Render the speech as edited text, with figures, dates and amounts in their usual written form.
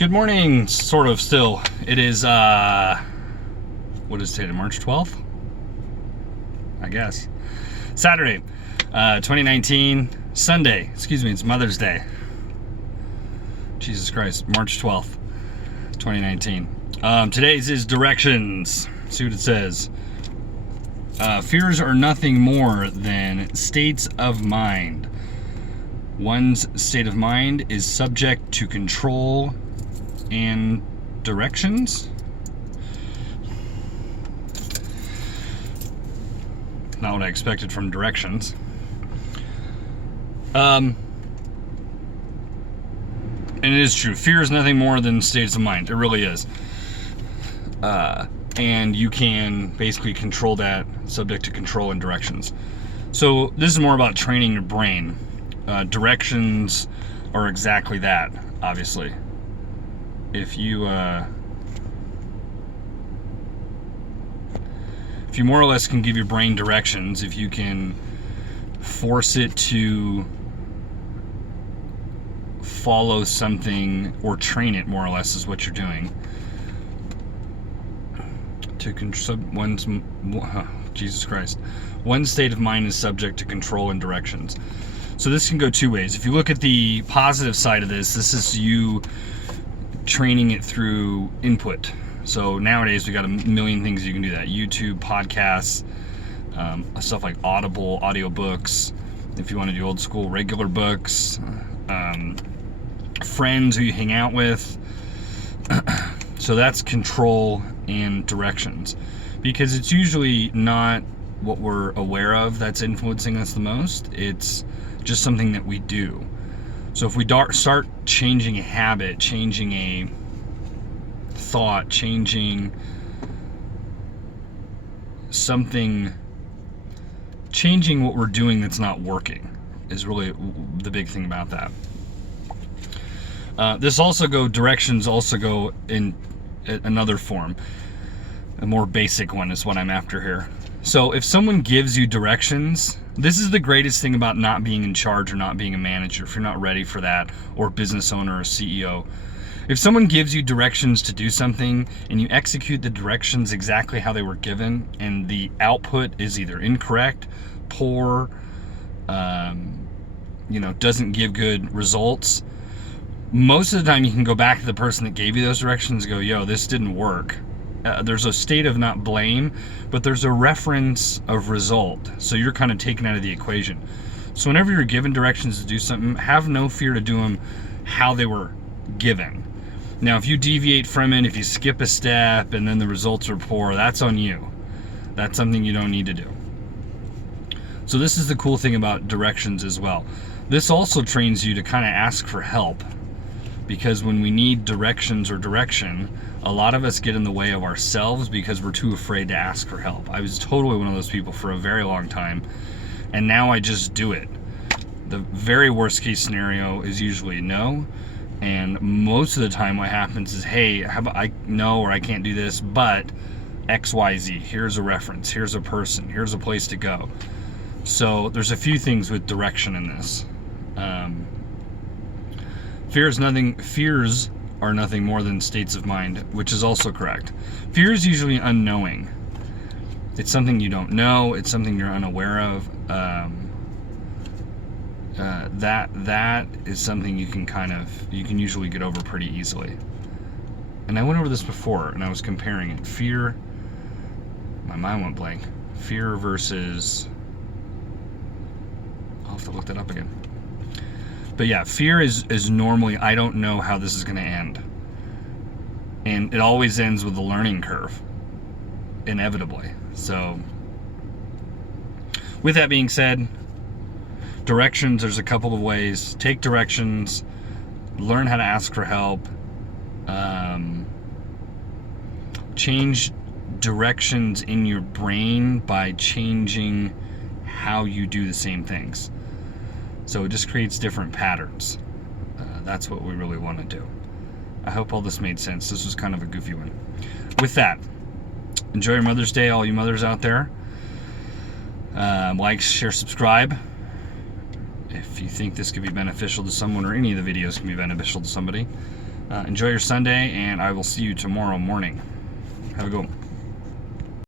Good morning, sort of still. It is, what is today, March 12th? I guess. Saturday, 2019, Sunday, excuse me, it's Mother's Day. Jesus Christ, March 12th, 2019. Today's is directions. See what it says. Fears are nothing more than states of mind. One's state of mind is subject to control and directions. Not what I expected from directions. And it is true. Fear is nothing more than states of mind. It really is. And you can basically control that, subject to control and directions. So this is more about training your brain. Directions are exactly that, obviously. If you more or less can give your brain directions, if you can force it to follow something or train it, more or less is what you're doing. Jesus Christ. One state of mind is subject to control and directions. So this can go two ways. If you look at the positive side of this is you training it through input. So nowadays we got a million things you can do that. YouTube, podcasts, stuff like Audible, audiobooks. If you want to do old school, regular books, friends who you hang out with. So that's control and directions, because it's usually not what we're aware of that's influencing us the most. It's just something that we do. So if we start changing a habit, changing a thought, changing something, changing what we're doing that's not working is really the big thing about that. Directions also go in another form. A more basic one is what I'm after here. So if someone gives you directions, this is the greatest thing about not being in charge or not being a manager, if you're not ready for that, or business owner or CEO. If someone gives you directions to do something and you execute the directions exactly how they were given, and the output is either incorrect, poor, doesn't give good results, most of the time you can go back to the person that gave you those directions and go, yo, this didn't work. There's a state of not blame, but there's a reference of result. So you're kind of taken out of the equation. So whenever you're given directions to do something, have no fear to do them how they were given. Now, if you deviate from it, if you skip a step and then the results are poor, that's on you. That's something you don't need to do. So this is the cool thing about directions as well. This also trains you to kind of ask for help, because when we need directions or direction, a lot of us get in the way of ourselves because we're too afraid to ask for help. I was totally one of those people for a very long time, and now I just do it. The very worst case scenario is usually no, and most of the time what happens is, hey, how about I know, or I can't do this, but XYZ, here's a reference, here's a person, here's a place to go. So there's a few things with direction in this. Fears are nothing more than states of mind, which is also correct. Fear is usually unknowing. It's something you don't know. It's something you're unaware of. That is something you can usually get over pretty easily. And I went over this before, and I was comparing it. Fear, my mind went blank. Fear versus, I'll have to look that up again. But yeah, fear is normally, I don't know how this is going to end. And it always ends with a learning curve, inevitably. So, with that being said, directions, there's a couple of ways. Take directions, learn how to ask for help, change directions in your brain by changing how you do the same things. So it just creates different patterns. That's what we really want to do. I hope all this made sense. This was kind of a goofy one. With that, enjoy your Mother's Day, all you mothers out there. Like, share, subscribe. If you think this could be beneficial to someone, or any of the videos can be beneficial to somebody, Enjoy your Sunday, and I will see you tomorrow morning. Have a good one.